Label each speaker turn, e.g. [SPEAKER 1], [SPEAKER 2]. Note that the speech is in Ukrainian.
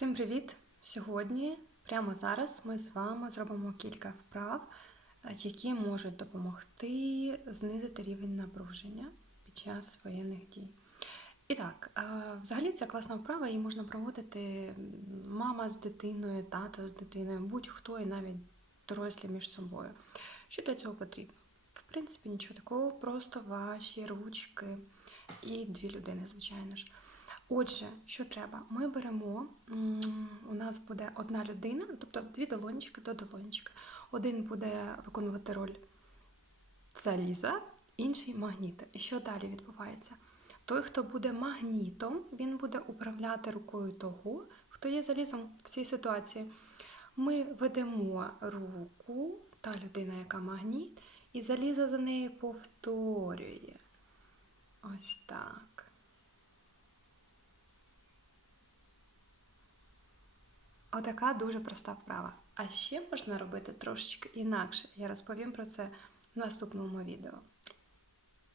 [SPEAKER 1] Всім привіт! Сьогодні, прямо зараз, ми з вами зробимо кілька вправ, е, які можуть допомогти знизити рівень напруження під час воєнних дій. І так, е, взагалі ця класна вправа, її можна проводити мама з дитиною, тато з дитиною, будь-хто і навіть дорослі між собою. Що для цього потрібно? В принципі, нічого такого, просто ваші ручки і дві людини, звичайно ж. Отже, що треба? Ми беремо, буде одна людина, тобто дві долончики до долончика. Один буде виконувати роль заліза, інший магніта. І що далі відбувається? Той, хто буде магнітом, він буде управляти рукою того, хто є залізом в цій ситуації. Ми ведемо руку, та людина, яка магніт, і залізо за нею повторює. Ось так. Отака дуже проста вправа. А ще можна робити трошечки інакше. Я розповім про це в наступному відео.